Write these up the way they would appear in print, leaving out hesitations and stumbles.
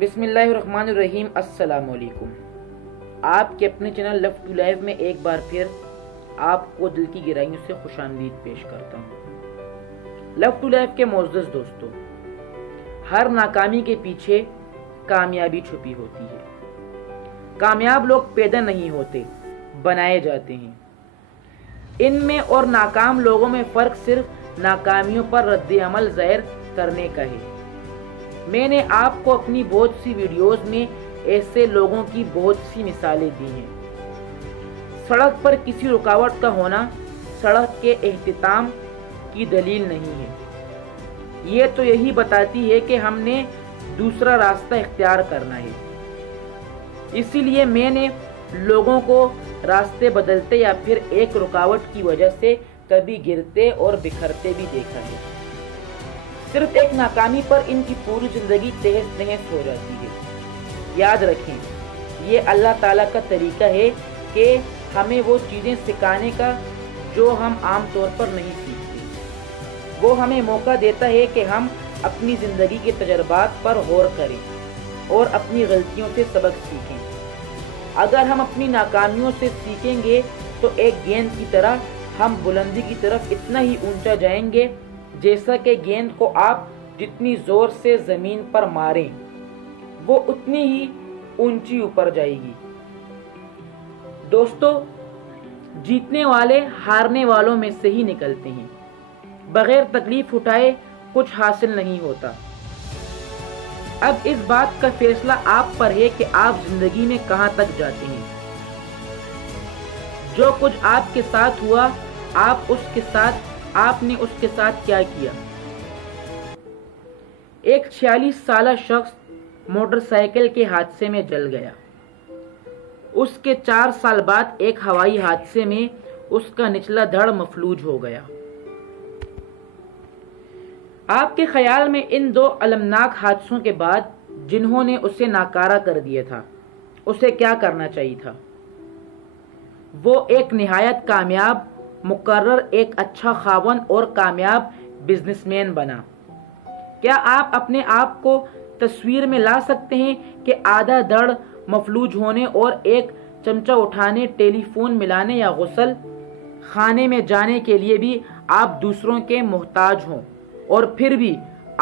بسم اللہ الرحمن الرحیم۔ السلام علیکم۔ آپ کے اپنے چینل لو ٹو لائف میں ایک بار پھر آپ کو دل کی گہرائیوں سے خوش آمدید پیش کرتا ہوں۔ لو ٹو لائف کے معزز دوستو، ہر ناکامی کے پیچھے کامیابی چھپی ہوتی ہے۔ کامیاب لوگ پیدا نہیں ہوتے، بنائے جاتے ہیں۔ ان میں اور ناکام لوگوں میں فرق صرف ناکامیوں پر رد عمل ظاہر کرنے کا ہے۔ میں نے آپ کو اپنی بہت سی ویڈیوز میں ایسے لوگوں کی بہت سی مثالیں دی ہیں۔ سڑک پر کسی رکاوٹ کا ہونا سڑک کے اختتام کی دلیل نہیں ہے۔ یہ تو یہی بتاتی ہے کہ ہم نے دوسرا راستہ اختیار کرنا ہے۔ اسی لیے میں نے لوگوں کو راستے بدلتے یا پھر ایک رکاوٹ کی وجہ سے کبھی گرتے اور بکھرتے بھی دیکھا ہے۔ صرف ایک ناکامی پر ان کی پوری زندگی تہس نہس ہو جاتی ہے۔ یاد رکھیں، یہ اللہ تعالیٰ کا طریقہ ہے کہ ہمیں وہ چیزیں سکھانے کا جو ہم عام طور پر نہیں سیکھتے۔ وہ ہمیں موقع دیتا ہے کہ ہم اپنی زندگی کے تجربات پر غور کریں اور اپنی غلطیوں سے سبق سیکھیں۔ اگر ہم اپنی ناکامیوں سے سیکھیں گے تو ایک گیند کی طرح ہم بلندی کی طرف اتنا ہی اونچا جائیں گے جیسا کہ گیند کو آپ جتنی زور سے زمین پر ماریں وہ اتنی ہی اونچی اوپر جائے گی۔ دوستو، جیتنے والے ہارنے والوں میں سے ہی نکلتے ہیں۔ بغیر تکلیف اٹھائے کچھ حاصل نہیں ہوتا۔ اب اس بات کا فیصلہ آپ پر ہے کہ آپ زندگی میں کہاں تک جاتے ہیں۔ جو کچھ آپ کے ساتھ ہوا، آپ نے اس کے ساتھ کیا کیا۔ ایک 46 سالہ شخص موٹر سائیکل کے حادثے میں جل گیا۔ اس کے 4 سال بعد ایک ہوائی حادثے میں اس کا نچلا دھڑ مفلوج ہو گیا۔ آپ کے خیال میں ان 2 المناک حادثوں کے بعد جنہوں نے اسے ناکارہ کر دیا تھا، اسے کیا کرنا چاہیے تھا؟ وہ ایک نہایت کامیاب، مقرر، ایک اچھا خاوند اور کامیاب بزنس مین بنا۔ کیا آپ اپنے آپ کو تصویر میں لا سکتے ہیں کہ آدھا دھڑ مفلوج ہونے اور ایک چمچہ اٹھانے، ٹیلی فون ملانے یا غسل خانے میں جانے کے لیے بھی آپ دوسروں کے محتاج ہوں، اور پھر بھی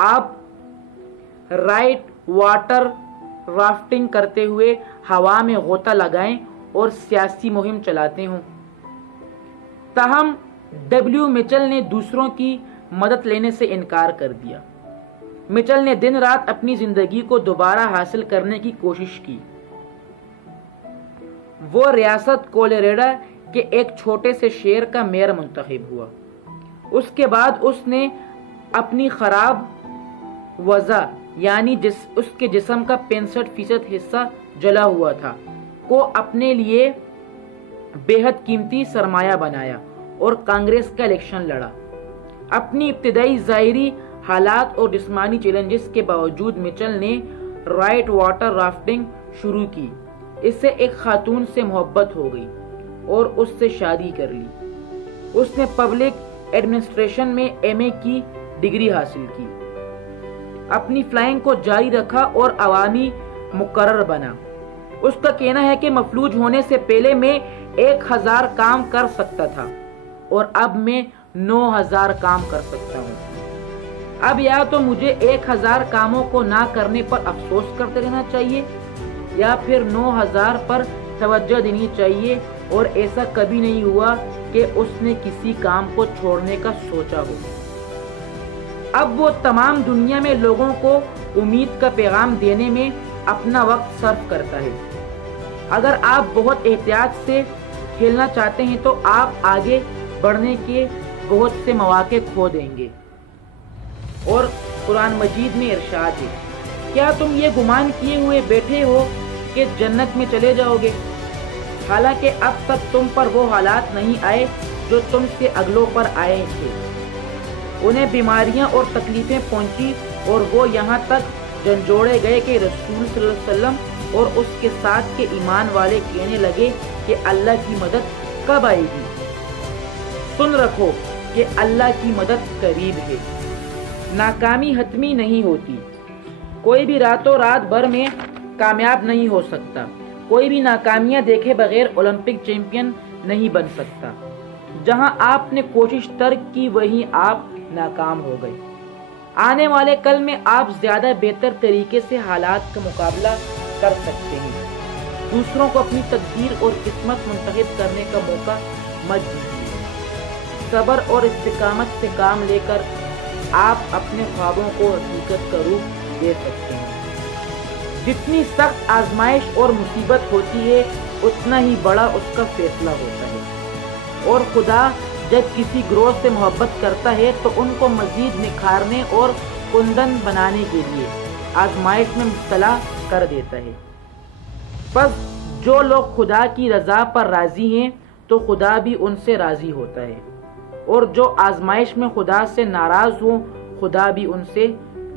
آپ رائٹ واٹر رافٹنگ کرتے ہوئے ہوا میں غوطہ لگائیں اور سیاسی مہم چلاتے ہوں؟ تاہم ڈبلیو مچل نے دوسروں کی مدد لینے سے انکار کر دیا۔ مچل نے دن رات اپنی زندگی کو دوبارہ حاصل کرنے کی کوشش کی۔ وہ ریاست کولیراڈو کے ایک چھوٹے سے شہر کا میئر منتخب ہوا۔ اس کے بعد اس نے اپنی خراب وضع، یعنی اس کے جسم کا 65% حصہ جلا ہوا تھا، کو اپنے لیے بے حد قیمتی سرمایہ بنایا اور کانگریس کا الیکشن لڑا۔ اپنی ابتدائی ظاہری حالات اور جسمانی چیلنجز کے باوجود مچل نے رائٹ واٹر رافٹنگ شروع کی۔ اس سے ایک خاتون سے محبت ہو گئی اور اس سے شادی کر لی۔ اس نے پبلک ایڈمنسٹریشن میں ایم اے کی ڈگری حاصل کی، اپنی فلائنگ کو جاری رکھا اور عوامی مقرر بنا۔ اس کا کہنا ہے کہ مفلوج ہونے سے پہلے میں 1000 کام کر سکتا تھا اور اب میں 9000 کام کر سکتا ہوں۔ اب یا تو مجھے 1000 کاموں کو نہ کرنے پر افسوس کرتے رہنا چاہیے یا پھر 9000 پر توجہ دینی چاہیے، اور ایسا کبھی نہیں ہوا کہ اس نے کسی کام کو چھوڑنے کا سوچا ہو۔ اب وہ تمام دنیا میں لوگوں کو امید کا پیغام دینے میں اپنا وقت صرف کرتا ہے۔ اگر آپ بہت احتیاط سے کھیلنا چاہتے ہیں تو آپ آگے بڑھنے کے بہت سے مواقع کھو دیں گے۔ اور قرآن مجید میں ارشاد ہے، کیا تم یہ گمان کیے ہوئے بیٹھے ہو کہ جنت میں چلے جاؤ گے، حالانکہ اب تک تم پر وہ حالات نہیں آئے جو تم سے اگلوں پر آئے تھے۔ انہیں بیماریاں اور تکلیفیں پہنچی اور وہ یہاں تک جھنجھوڑے گئے کہ رسول صلی اللہ علیہ وسلم اور اس کے ساتھ کے ایمان والے کہنے لگے کہ اللہ کی مدد کب آئے گی؟ سن رکھو کہ اللہ کی مدد قریب ہے۔ ناکامی حتمی نہیں ہوتی، کوئی بھی راتوں رات بھر میں کامیاب نہیں ہو سکتا، کوئی بھی ناکامیاں دیکھے بغیر اولمپک چیمپئن نہیں بن سکتا۔ جہاں آپ نے کوشش ترک کی وہیں آپ ناکام ہو گئے۔ آنے والے کل میں آپ زیادہ بہتر طریقے سے حالات کا مقابلہ کر سکتے ہیں۔ دوسروں کو اپنی تقدیر اور قسمت منتخب کرنے کا موقع مت دیجیے۔ صبر اور استقامت سے کام لے کر آپ اپنے خوابوں کو حقیقت کا روپ دے سکتے ہیں۔ جتنی سخت آزمائش اور مصیبت ہوتی ہے اتنا ہی بڑا اس کا فیصلہ ہوتا ہے، اور خدا جب کسی گروہ سے محبت کرتا ہے تو ان کو مزید نکھارنے اور کندن بنانے کے لیے آزمائش میں مبتلا کر دیتا ہے۔ بس جو لوگ خدا کی رضا پر راضی ہیں تو خدا بھی ان سے راضی ہوتا ہے، اور جو آزمائش میں خدا سے ناراض ہوں خدا بھی ان سے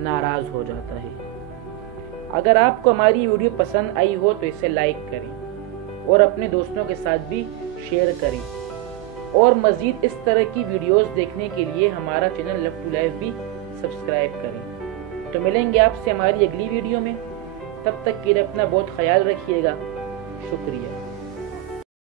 ناراض ہو جاتا ہے۔ اگر آپ کو ہماری ویڈیو پسند آئی ہو تو اسے لائک کریں اور اپنے دوستوں کے ساتھ بھی شیئر کریں، اور مزید اس طرح کی ویڈیوز دیکھنے کے لیے ہمارا چینل لیفٹ ٹو لائف بھی سبسکرائب کریں۔ تو ملیں گے آپ سے ہماری اگلی ویڈیو میں، تب تک کے لیے اپنا بہت خیال رکھیے گا۔ شکریہ۔